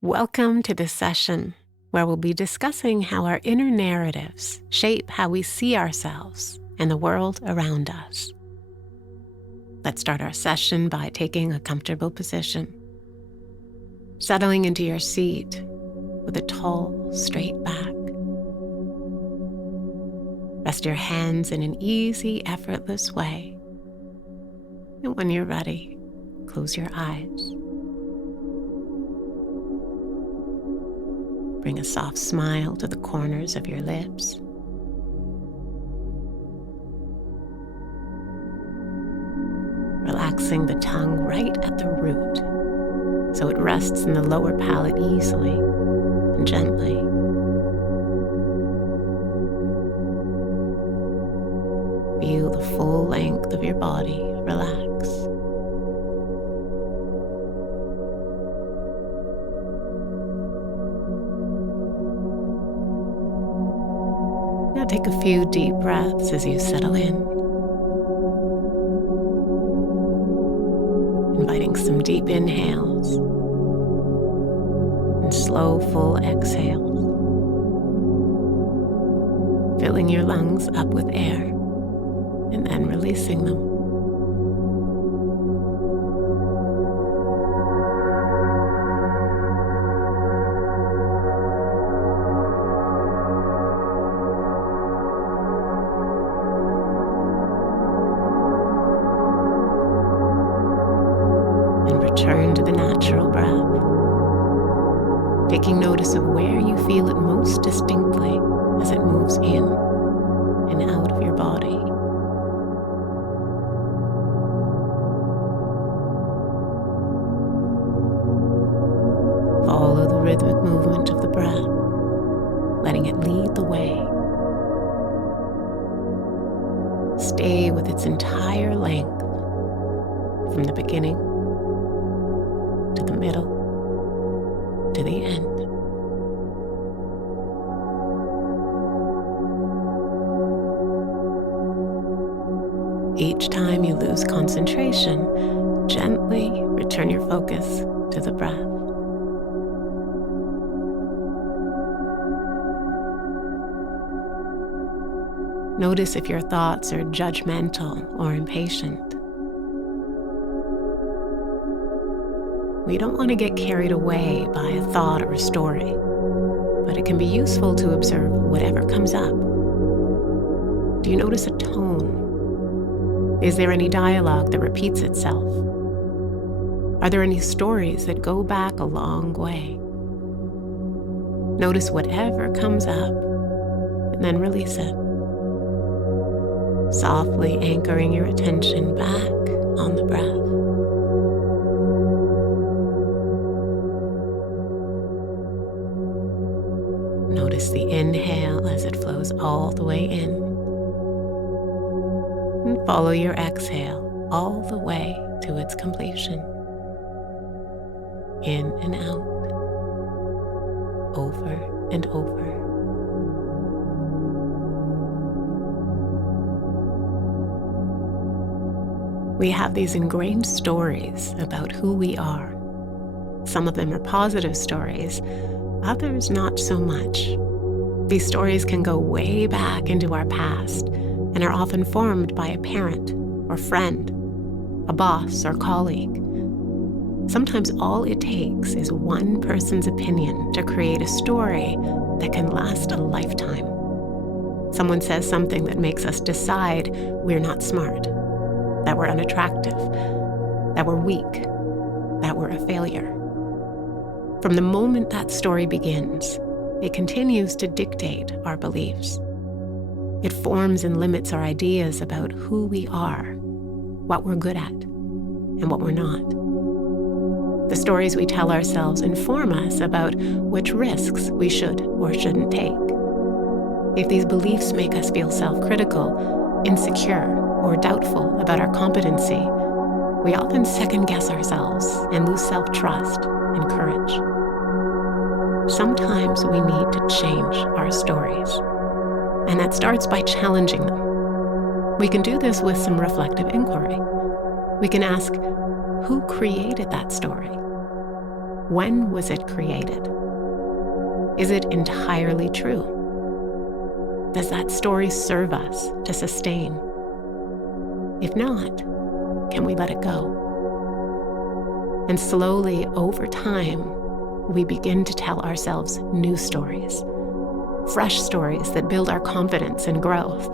Welcome to this session where we'll be discussing how our inner narratives shape how we see ourselves and the world around us. Let's start our session by taking a comfortable position, settling into your seat with a tall, straight back. Rest your hands in an easy, effortless way. And when you're ready, close your eyes. Bring a soft smile to the corners of your lips. Relaxing the tongue right at the root, so it rests in the lower palate easily and gently. Feel the full length of your body relax. Now take a few deep breaths as you settle in, inviting some deep inhales and slow, full exhales, filling your lungs up with air and then releasing them. Return to the natural breath, taking notice of where you feel it most distinctly as it moves in and out of your body. Follow the rhythmic movement of the breath, letting it lead the way. Stay with its entire length from the beginning to the middle, to the end. Each time you lose concentration, gently return your focus to the breath. Notice if your thoughts are judgmental or impatient. We don't want to get carried away by a thought or a story, but it can be useful to observe whatever comes up. Do you notice a tone? Is there any dialogue that repeats itself? Are there any stories that go back a long way? Notice whatever comes up and then release it, softly anchoring your attention back on the breath. Notice the inhale as it flows all the way in. And follow your exhale all the way to its completion. In and out. Over and over. We have these ingrained stories about who we are. Some of them are positive stories, others not so much. These stories can go way back into our past and are often formed by a parent or friend, a boss or colleague. Sometimes all it takes is one person's opinion to create a story that can last a lifetime. Someone says something that makes us decide we're not smart, that we're unattractive, that we're weak, that we're a failure. From the moment that story begins, it continues to dictate our beliefs. It forms and limits our ideas about who we are, what we're good at, and what we're not. The stories we tell ourselves inform us about which risks we should or shouldn't take. If these beliefs make us feel self-critical, insecure, or doubtful about our competency, we often second-guess ourselves and lose self-trust and courage. Sometimes we need to change our stories, and that starts by challenging them. We can do this with some reflective inquiry. We can ask, who created that story? When was it created? Is it entirely true? Does that story serve us to sustain? If not, can we let it go? And slowly, over time, we begin to tell ourselves new stories, fresh stories that build our confidence and growth,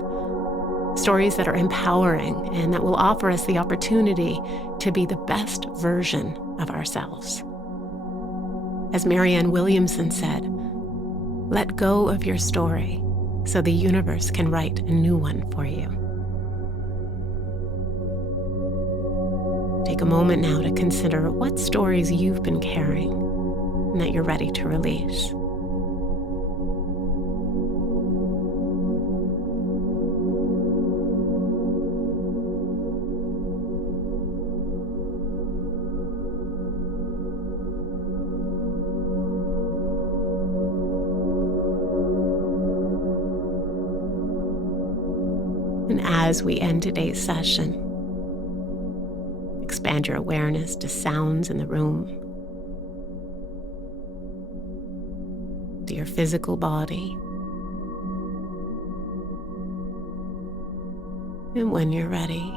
stories that are empowering and that will offer us the opportunity to be the best version of ourselves. As Marianne Williamson said, let go of your story so the universe can write a new one for you. Take a moment now to consider what stories you've been carrying and that you're ready to release. And as we end today's session, expand your awareness to sounds in the room, to your physical body. And when you're ready,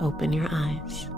open your eyes.